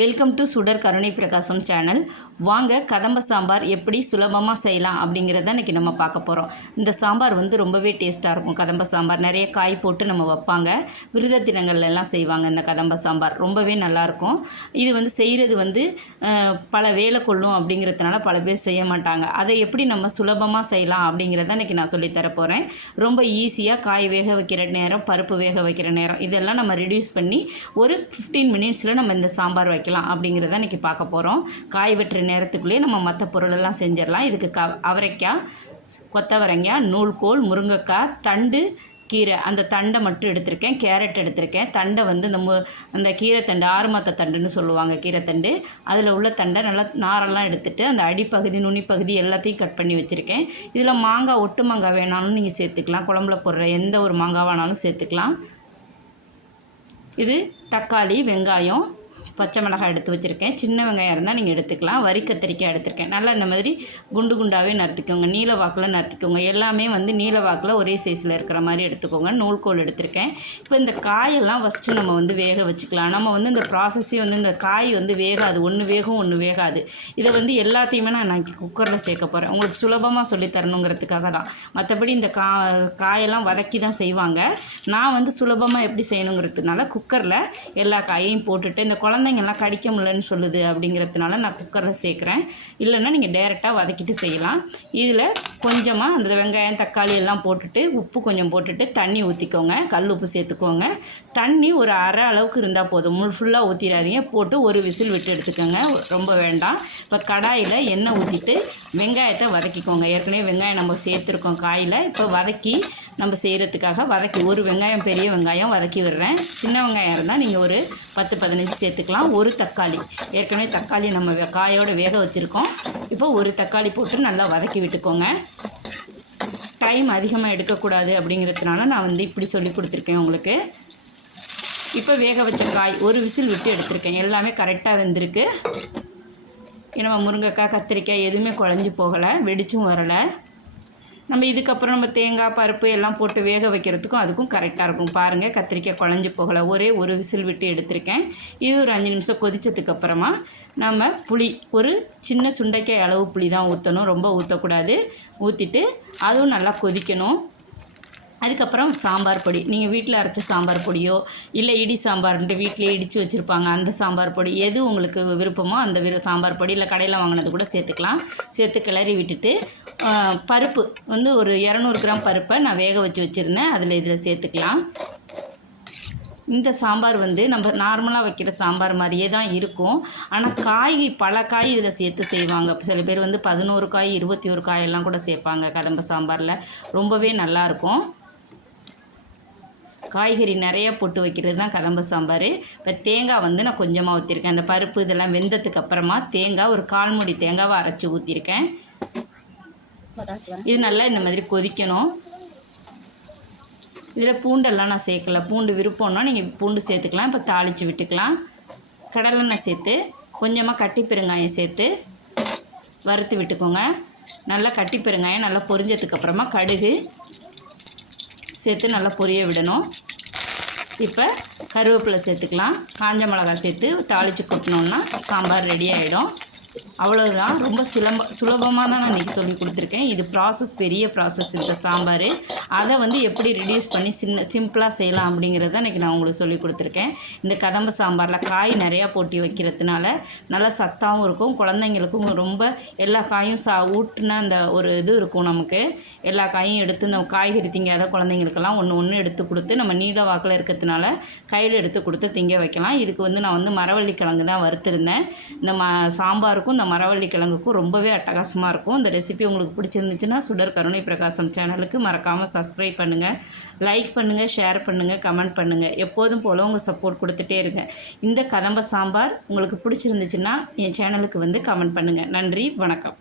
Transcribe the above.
Welcome to சுடர் கருணை பிரகாசம் சேனல் வாங்க கதம்ப சாம்பார் எப்படி சுலபமாக செய்யலாம் அப்படிங்கிறத இன்றைக்கி நம்ம பார்க்க போகிறோம் இந்த சாம்பார் வந்து ரொம்பவே டேஸ்ட்டாக இருக்கும். கதம்ப சாம்பார் நிறைய காய் போட்டு நம்ம வைப்பாங்க. விரத தினங்கள்லாம் செய்வாங்க இந்த கதம்ப சாம்பார். ரொம்பவே நல்லாயிருக்கும் இது வந்து செய்கிறது வந்து பல வேலை கொள்ளும் அப்படிங்கிறதுனால பல பேர் செய்ய மாட்டாங்க. அதை எப்படி நம்ம சுலபமாக செய்யலாம் அப்படிங்கிறத இன்றைக்கி நான் சொல்லித்தர போகிறேன் ரொம்ப ஈஸியாக காய் வேக வைக்கிற நேரம் பருப்பு வேக வைக்கிற நேரம் இதெல்லாம் நம்ம ரெடியூஸ் பண்ணி ஒரு ஃபிஃப்டீன் மினிட்ஸில் நம்ம இந்த சாம்பார் வைக்கலாம் அப்படிங்கிறத இன்றைக்கி பார்க்க போகிறோம் காய் வெட்டுற நேரத்துக்குள்ளேயே நம்ம மற்ற பொருளெல்லாம் செஞ்சிடலாம். இதுக்கு க அவரைக்காய் கொத்தவரங்காய் நூல்கோல் முருங்கைக்காய் தண்டு கீரை. அந்த தண்டை மட்டும் எடுத்திருக்கேன். கேரட் எடுத்திருக்கேன். தண்டை வந்து இந்த மு அந்த கீரை தண்டு ஆறுமாத்த தண்டுன்னு சொல்லுவாங்க கீரை தண்டு. அதில் உள்ள தண்டை நல்லா நாரெல்லாம் எடுத்துகிட்டு அந்த அடிப்பகுதி நுனிப்பகுதி எல்லாத்தையும் கட் பண்ணி வச்சுருக்கேன். இதில் மாங்காய் ஒட்டு மாங்காய் வேணாலும் நீங்கள் சேர்த்துக்கலாம். குழம்புல போடுற எந்த ஒரு மாங்காய் வேணாலும் சேர்த்துக்கலாம். இது தக்காளி வெங்காயம் பச்சை மிளகாய் எடுத்து வச்சுருக்கேன். சின்ன வெங்காயம் இருந்தால் நீங்கள் எடுத்துக்கலாம். வரி கத்திரிக்காய் எடுத்திருக்கேன். நல்லா இந்த மாதிரி குண்டு குண்டாகவே நறுத்திக்கோங்க. நீல வாக்கில் நறுத்திக்கோங்க. எல்லாமே வந்து நீல வாக்கில் ஒரே சைஸில் இருக்கிற மாதிரி எடுத்துக்கோங்க. நூல்கோல் எடுத்திருக்கேன். இப்போ இந்த காயெல்லாம் ஃபஸ்ட்டு நம்ம வந்து வேக வச்சுக்கலாம். நம்ம வந்து இந்த ப்ராசஸே வந்து இந்த காய் வந்து வேகாது. ஒன்று வேகும் ஒன்று வேகாது. இதை வந்து எல்லாத்தையுமே நான் நான் குக்கரில் சேர்க்க போகிறேன் உங்களுக்கு சுலபமாக சொல்லித் தரணுங்கிறதுக்காக தான். மற்றபடி இந்த கா காயெல்லாம் வதக்கி தான் செய்வாங்க. நான் வந்து சுலபமாக எப்படி செய்யணுங்கிறதுனால குக்கரில் எல்லா காயையும் போட்டுட்டு இந்த குழந்தைங்கள்லாம் கடிக்க முடியலன்னு சொல்லுது அப்படிங்கிறதுனால நான் குக்கரில் சேர்க்குறேன். இல்லைன்னா நீங்கள் டேரெக்டாக வதக்கிட்டு செய்யலாம். இதில் கொஞ்சமாக அந்த வெங்காயம் தக்காளி எல்லாம் போட்டுட்டு உப்பு கொஞ்சம் போட்டுட்டு தண்ணி ஊற்றிக்கோங்க கல் உப்பு சேர்த்துக்கோங்க. தண்ணி ஒரு அரை அளவுக்கு இருந்தால் போதும். முள் ஃபுல்லாக ஊற்றிடாதீங்க போட்டு ஒரு விசில் விட்டு எடுத்துக்கோங்க. ரொம்ப வேண்டாம். இப்போ கடாயில் எண்ணெய் ஊற்றிட்டு வெங்காயத்தை வதக்கிக்கோங்க. ஏற்கனவே வெங்காயம் நம்ம சேர்த்துருக்கோம் காயில். இப்போ வதக்கி நம்ம செய்கிறதுக்காக வதக்கி ஒரு வெங்காயம் பெரிய வெங்காயம் வதக்கி விடுறேன். சின்ன வெங்காயம் இருந்தால் நீங்கள் ஒரு பத்து பதினஞ்சு சேர்த்துக்கலாம் ஒரு தக்காளி. ஏற்கனவே தக்காளி நம்ம காயோடு காயோட வேக வச்சுருக்கோம். இப்போ ஒரு தக்காளி போட்டு நல்லா வதக்கி விட்டுக்கோங்க. டைம் அதிகமாக எடுக்கக்கூடாது அப்படிங்கிறதுனால நான் வந்து இப்படி சொல்லி கொடுத்துருக்கேன் உங்களுக்கு. இப்போ வேக வச்ச காய் ஒரு விசில் விட்டு எடுத்திருக்கேன். எல்லாமே கரெக்டாக வெந்திருக்கு. நம்ம முருங்கைக்காய் கத்திரிக்காய் எதுவுமே குழஞ்சி போகலை. வெடிச்சும் வரலை. நம்ம இதுக்கப்புறம் நம்ம தேங்காய் பருப்பு எல்லாம் போட்டு வேக வைக்கிறதுக்கும் அதுக்கும் கரெக்டாக இருக்கும். பாருங்கள் கத்திரிக்காய் குழஞ்சி போகலை. ஒரே ஒரு விசில் விட்டு எடுத்திருக்கேன். இது ஒரு அஞ்சு நிமிஷம் கொதித்ததுக்கப்புறமா நம்ம புளி ஒரு சின்ன சுண்டைக்காய் அளவு புளி தான் ஊற்றணும் ரொம்ப ஊற்றக்கூடாது ஊற்றிட்டு அதுவும் நல்லா கொதிக்கணும். அதுக்கப்புறம் சாம்பார் பொடி. நீங்கள் வீட்டில் அரைச்ச சாம்பார் பொடியோ இல்லை இடி சாம்பார்ன்ட்டு வீட்டிலே இடித்து வச்சுருப்பாங்க அந்த சாம்பார் பொடி. எது உங்களுக்கு விருப்பமோ அந்த விரு சாம்பார் பொடி இல்லை கடையில் வாங்கினது கூட சேர்த்துக்கலாம். சேர்த்து கிளறி விட்டுட்டு பருப்பு. வந்து ஒரு இரநூறு கிராம் பருப்பை நான் வேக வச்சு வச்சுருந்தேன். அதில் இதில் சேர்த்துக்கலாம். இந்த சாம்பார் வந்து நம்ம நார்மலாக வைக்கிற சாம்பார் மாதிரியே தான் இருக்கும். ஆனால் காய் பல காய் இதில் சேர்த்து செய்வாங்க. சில பேர் வந்து பதினோரு காய் இருபத்தி ஒரு காயெல்லாம் கூட சேர்ப்பாங்க கதம்ப சாம்பாரில். ரொம்பவே நல்லாயிருக்கும் காய்கறி நிறைய போட்டு வைக்கிறது தான் கதம்ப சாம்பார். இப்போ தேங்காய் வந்து நான் கொஞ்சமாக ஊற்றிருக்கேன் அந்த பருப்பு இதெல்லாம் வெந்ததுக்கு அப்புறமா தேங்காய் ஒரு கால் மூடி தேங்காவை அரைச்சி ஊற்றிருக்கேன் இது நல்லா இந்த மாதிரி கொதிக்கணும். இதில் பூண்டெல்லாம் நான் சேர்க்கல. பூண்டு விருப்பம்னா நீங்கள் பூண்டு சேர்த்துக்கலாம். இப்போ தாளித்து விட்டுக்கலாம். கடலெண்ணெய் சேர்த்து கொஞ்சமாக கட்டி பெருங்காயம் சேர்த்து வறுத்து விட்டுக்கோங்க. நல்லா கட்டி பெருங்காயம் நல்லா பொரிஞ்சதுக்கப்புறமா கடுகு சேர்த்து நல்லா பொரிய விடணும். இப்போ கருவேப்பிலை சேர்த்துக்கலாம். காஞ்ச மிளகாய் சேர்த்து தாளித்து கொட்டினோன்னா சாம்பார் ரெடி ஆகிடும் அவ்வளோதான் ரொம்ப சுலப சுலபமாக தான் நான் இன்றைக்கி சொல்லி கொடுத்துருக்கேன். இது ப்ராசஸ் பெரிய ப்ராசஸ் இந்த சாம்பார். அதை வந்து எப்படி ரிடியூஸ் பண்ணி சின்ன சிம்பிளாக செய்யலாம் அப்படிங்கிறத இன்றைக்கி நான் உங்களுக்கு சொல்லி கொடுத்துருக்கேன். இந்த கதம்ப சாம்பாரில் காய் நிறையா போட்டி வைக்கிறதுனால நல்லா சத்தாகவும் இருக்கும். குழந்தைங்களுக்கும் ரொம்ப எல்லா காயும் சா ஊட்டின அந்த ஒரு இது இருக்கும் நமக்கு. எல்லா காயும் எடுத்து இந்த காய்கறி திங்காத குழந்தைங்களுக்கெல்லாம் ஒன்று ஒன்று எடுத்து கொடுத்து நம்ம நீட வாக்கில் இருக்கிறதுனால கையில் எடுத்து கொடுத்து திங்க வைக்கலாம். இதுக்கு வந்து நான் வந்து மரவள்ளி கிழங்கு தான் வறுத்திருந்தேன். இந்த ம சாம்பாருக்கும் இந்த மரவள்ளி கிழங்குக்கும் ரொம்பவே அட்டகாசமாக இருக்கும். இந்த ரெசிபி உங்களுக்கு பிடிச்சிருந்துச்சுன்னா சுடர் கருணை பிரகாசம் சேனலுக்கு மறக்காமல் சப்ஸ்கிரைப் பண்ணுங்கள் லைக் பண்ணுங்கள் ஷேர் பண்ணுங்கள் கமெண்ட் பண்ணுங்கள் எப்போதும் போல் உங்கள் சப்போர்ட் கொடுத்துட்டே இருங்க. இந்த கதம்ப சாம்பார் உங்களுக்கு பிடிச்சிருந்துச்சுன்னா என் சேனலுக்கு வந்து கமெண்ட் பண்ணுங்கள் நன்றி வணக்கம்.